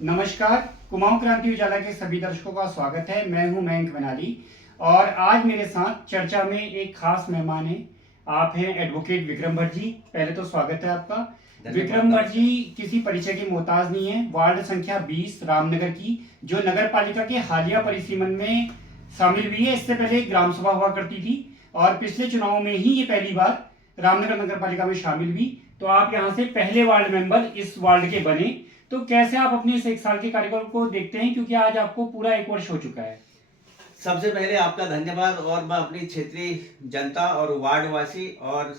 नमस्कार। कुमाऊं क्रांति उजाला के सभी दर्शकों का स्वागत है। मैं हूं मयंक मनाली और आज मेरे साथ चर्चा में एक खास मेहमान हैं। आप हैं एडवोकेट विक्रम भट्ट जी। पहले तो स्वागत है आपका। विक्रम भट्ट जी किसी परिचय की मोहताज नहीं है। वार्ड संख्या 20 रामनगर की, जो नगर पालिका के हालिया परिसीमन में शामिल हुई है। इससे पहले ग्राम सभा हुआ करती थी और पिछले चुनाव में ही ये पहली बार रामनगर नगर पालिका में शामिल हुई। तो आप यहाँ से पहले वार्ड मेंबर इस वार्ड के बने। तो कैसे आप अपने इस 1 साल के कार्यकाल को देखते हैं, क्योंकि आज आपको पूरा 1 वर्ष हो चुका है। सबसे पहले आपका धन्यवाद। और मैं अपनी क्षेत्रीय जनता और वार्डवासी और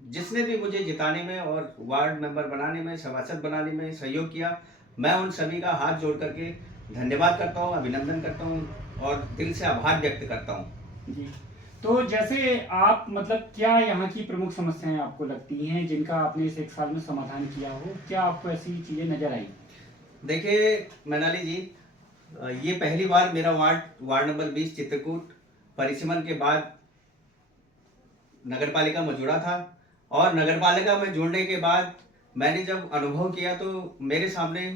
जिसने भी मुझे जिताने में और वार्ड मेंबर बनाने में, सभासद बनाने में सहयोग किया, मैं उन सभी का हाथ जोड़ करके धन्यवाद करता हूं, अभिनंदन करता हूं और दिल से आभार व्यक्त करता हूं। जी, तो जैसे आप मतलब क्या यहाँ की प्रमुख समस्याएं आपको लगती हैं जिनका आपने इस 1 साल में समाधान किया हो? क्या आपको ऐसी चीजें नजर आई? देखिए मनाली जी, ये पहली बार मेरा वार्ड नंबर 20 चित्रकूट परिसीमन के बाद नगरपालिका में जुड़ा था। और नगरपालिका में जुड़ने के बाद मैंने जब अनुभव किया तो मेरे सामने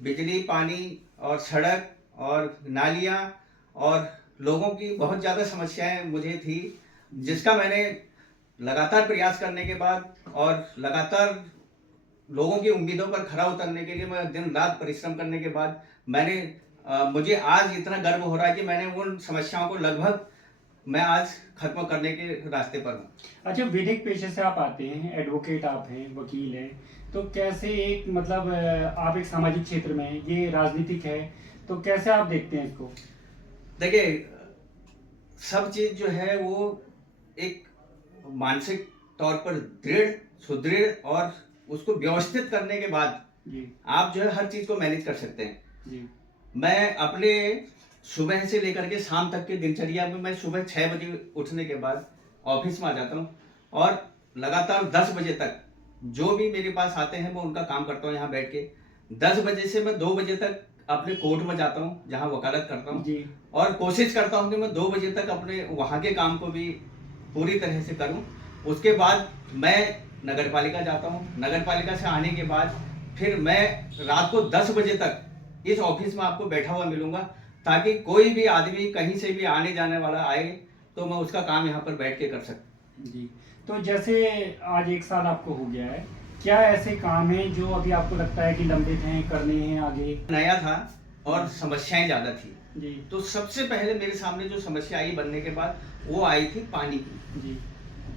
बिजली, पानी और सड़क और नालियाँ और लोगों की बहुत ज़्यादा समस्याएं मुझे थी, जिसका मैंने लगातार प्रयास करने के बाद और लगातार लोगों की उम्मीदों पर खरा उतरने के लिए मैं दिन रात परिश्रम करने के बाद मुझे आज इतना गर्व हो रहा है कि मैंने उन समस्याओं को लगभग मैं आज खत्म करने के रास्ते पर हूँ। अच्छा, विधिक पेशे से आप आते हैं, एडवोकेट आप हैं, वकील हैं, तो कैसे एक मतलब आप एक सामाजिक क्षेत्र में हैं, ये राजनीतिक है, तो कैसे आप देखते हैं इसको? देखिए, सब चीज जो है वो एक मानसिक तौर पर दृढ़, सुदृढ़ और उसको व्यवस्थित करने के बाद जी आप जो है हर चीज को मैनेज कर सकते हैं। जी मैं अपने सुबह से लेकर के शाम तक की दिनचर्या में मैं सुबह 6 बजे उठने के बाद ऑफिस में आ जाता हूँ और लगातार 10 बजे तक जो भी मेरे पास आते हैं मैं उनका काम करता हूँ यहाँ बैठ के। 10 बजे से मैं 2 बजे तक अपने कोर्ट में जाता हूँ जहाँ वकालत करता हूँ जी और कोशिश करता हूँ कि मैं 2 बजे तक अपने वहाँ के काम को भी पूरी तरह से करूँ। उसके बाद मैं नगरपालिका जाता हूँ। नगरपालिका से आने के बाद फिर मैं रात को 10 बजे तक इस ऑफिस में आपको बैठा हुआ मिलूंगा, ताकि कोई भी आदमी कहीं से भी आने जाने वाला आए तो मैं उसका काम यहाँ पर बैठ के कर सकूं। जी, तो जैसे आज 1 साल आपको हो गया है, क्या ऐसे काम हैं जो अभी आपको लगता है कि लंबित हैं, करने हैं आगे? नया था और समस्याएं ज्यादा थी। जी तो सबसे पहले मेरे सामने जो समस्या आई बनने के बाद वो आई थी पानी की। जी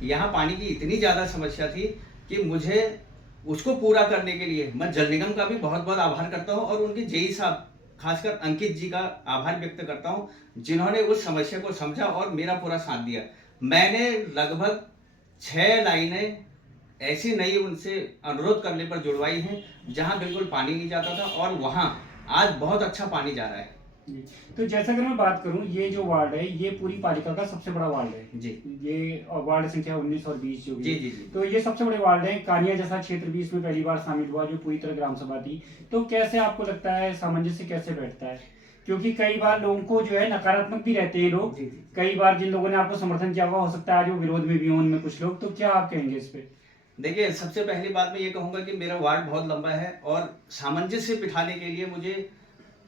यहाँ पानी की इतनी ज्यादा समस्या थी कि मुझे उसको पूरा करने के लिए मैं जल निगम का भी बहुत बहुत आभार करता हूँ और उनके जेई साहब खासकर अंकित जी का आभार व्यक्त करता हूँ, जिन्होंने उस समस्या को समझा और मेरा पूरा साथ दिया। मैंने लगभग 6 लाइनें ऐसी नई उनसे अनुरोध करने पर जुड़वाई हैं जहां बिल्कुल पानी नहीं जाता था और वहां आज बहुत अच्छा पानी जा रहा है। जी, तो जैसा अगर मैं बात करूं, ये जो वार्ड है ये पूरी पालिका का सबसे बड़ा वार्ड है। जी ये वार्ड संख्या 19 और 20 जो भी जी है। जी जी। तो ये सबसे बड़े वार्ड है। कानिया जैसा क्षेत्र भी इसमें पहली बार शामिल हुआ, जो पूरी तरह ग्राम सभा थी। तो कैसे आपको लगता है, सामंजस्य कैसे बैठता है? क्योंकि कई बार लोगों को जो है नकारात्मक भी रहते हैं लोग। जी जी। कई बार जिन लोगों ने आपको समर्थन किया हुआ हो सकता है आज वो विरोध में भी हों उनमें कुछ लोग। तो क्या आप कहेंगे इस पे? देखिए, सबसे पहली बात मैं ये कहूंगा कि मेरा वार्ड बहुत लंबा है और सामंजस्य बिठाने के लिए मुझे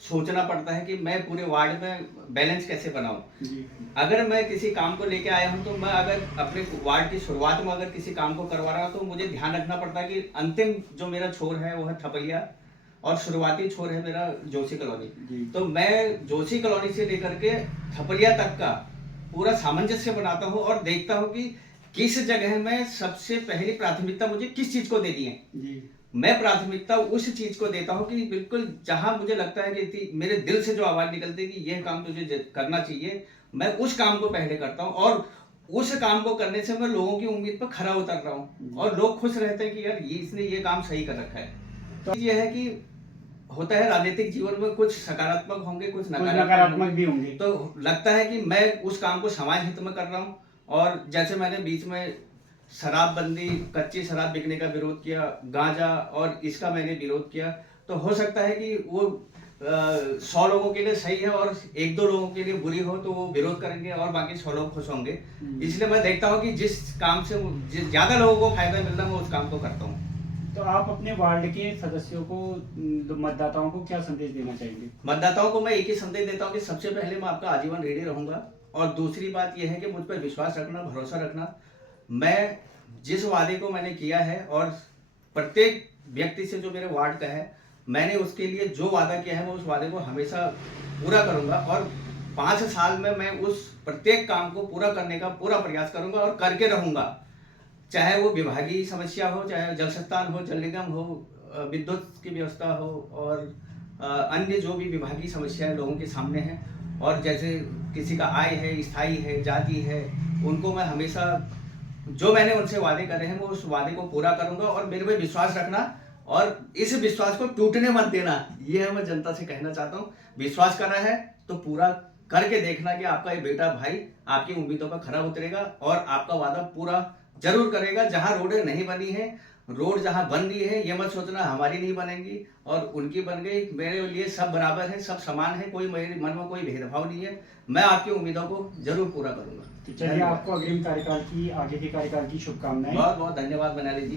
सोचना पड़ता है कि मैं पूरे वार्ड में बैलेंस कैसे बनाऊं। जी अगर मैं किसी काम को लेके आया हूं तो मैं अगर अपने वार्ड की शुरुआत में अगर किसी काम को करवा रहा हूं तो मुझे ध्यान रखना पड़ता है कि अंतिम जो मेरा छोर है वो है थपलिया और शुरुआती छोर है मेरा जोशी कॉलोनी। तो मैं जोशी कॉलोनी से लेकर के थपलिया तक का पूरा सामंजस्य बनाता हूँ और देखता हूँ कि किस जगह में सबसे पहली प्राथमिकता मुझे किस चीज को देनी है। जी मैं प्राथमिकता उस चीज को देता हूं कि बिल्कुल जहां मुझे लगता है कि मेरे दिल से जो आवाज निकलती है कि यह काम तुझे करना चाहिए, मैं उस काम को पहले करता हूं और उस काम को करने से मैं लोगों की उम्मीद पर खरा उतर रहा हूं और लोग खुश रहते हैं कि यार इसने ये काम सही कर रखा है। तो ये है कि होता है राजनीतिक जीवन में कुछ सकारात्मक होंगे, कुछ नकारात्मक भी होंगे। तो लगता है कि मैं उस काम को समाज हित में कर रहा हूँ। और जैसे मैंने बीच में शराबबंदी, कच्ची शराब बिकने का विरोध किया, गांजा और इसका मैंने विरोध किया, तो हो सकता है कि वो 100 लोगों के लिए सही है और 1-2 लोगों के लिए बुरी हो तो वो विरोध करेंगे और बाकी 100 लोग खुश होंगे। इसलिए मैं देखता हूँ कि जिस काम से ज्यादा लोगों को फायदा मिल रहा है मैं उस काम को करता हूँ। तो आप अपने वार्ड के सदस्यों को, मतदाताओं को क्या संदेश देना चाहेंगे? मतदाताओं को मैं एक ही संदेश देता हूँ कि सबसे पहले मैं आपका आजीवन रेडी रहूंगा, और दूसरी बात यह है कि मुझ पर विश्वास रखना, भरोसा रखना। मैं जिस वादे को मैंने किया है और प्रत्येक व्यक्ति से जो मेरे वार्ड का है, मैंने उसके लिए जो वादा किया है मैं उस वादे को हमेशा पूरा करूंगा, और 5 साल में मैं उस प्रत्येक काम को पूरा करने का पूरा प्रयास करूंगा और करके रहूंगा। चाहे वो विभागीय समस्या हो, चाहे जल संस्थान हो, जल निगम हो, विद्युत की व्यवस्था हो, और अन्य जो भी विभागीय समस्याएं लोगों के सामने हैं, और जैसे किसी का आय है, स्थायी है, जाति है, उनको मैं हमेशा जो मैंने उनसे वादे करे हैं मैं उस वादे को पूरा करूंगा, और मेरे पे विश्वास रखना और इस विश्वास को टूटने मत देना। ये मैं जनता से कहना चाहता हूँ। विश्वास करना है तो पूरा करके देखना कि आपका ये बेटा भाई आपकी उम्मीदों पर खरा उतरेगा और आपका वादा पूरा जरूर करेगा। जहां रोडें नहीं बनी है, रोड जहां बन रही है, ये मत सोचना हमारी नहीं बनेंगी और उनकी बन गई। मेरे लिए सब बराबर है, सब समान है, कोई मेरे मन में कोई भेदभाव नहीं है। मैं आपकी उम्मीदों को जरूर पूरा करूंगा। तो चलिए, आपको अग्रिम कार्यकाल की, आगे के कार्यकाल की शुभकामनाएं। बहुत बहुत धन्यवाद बनाली जी।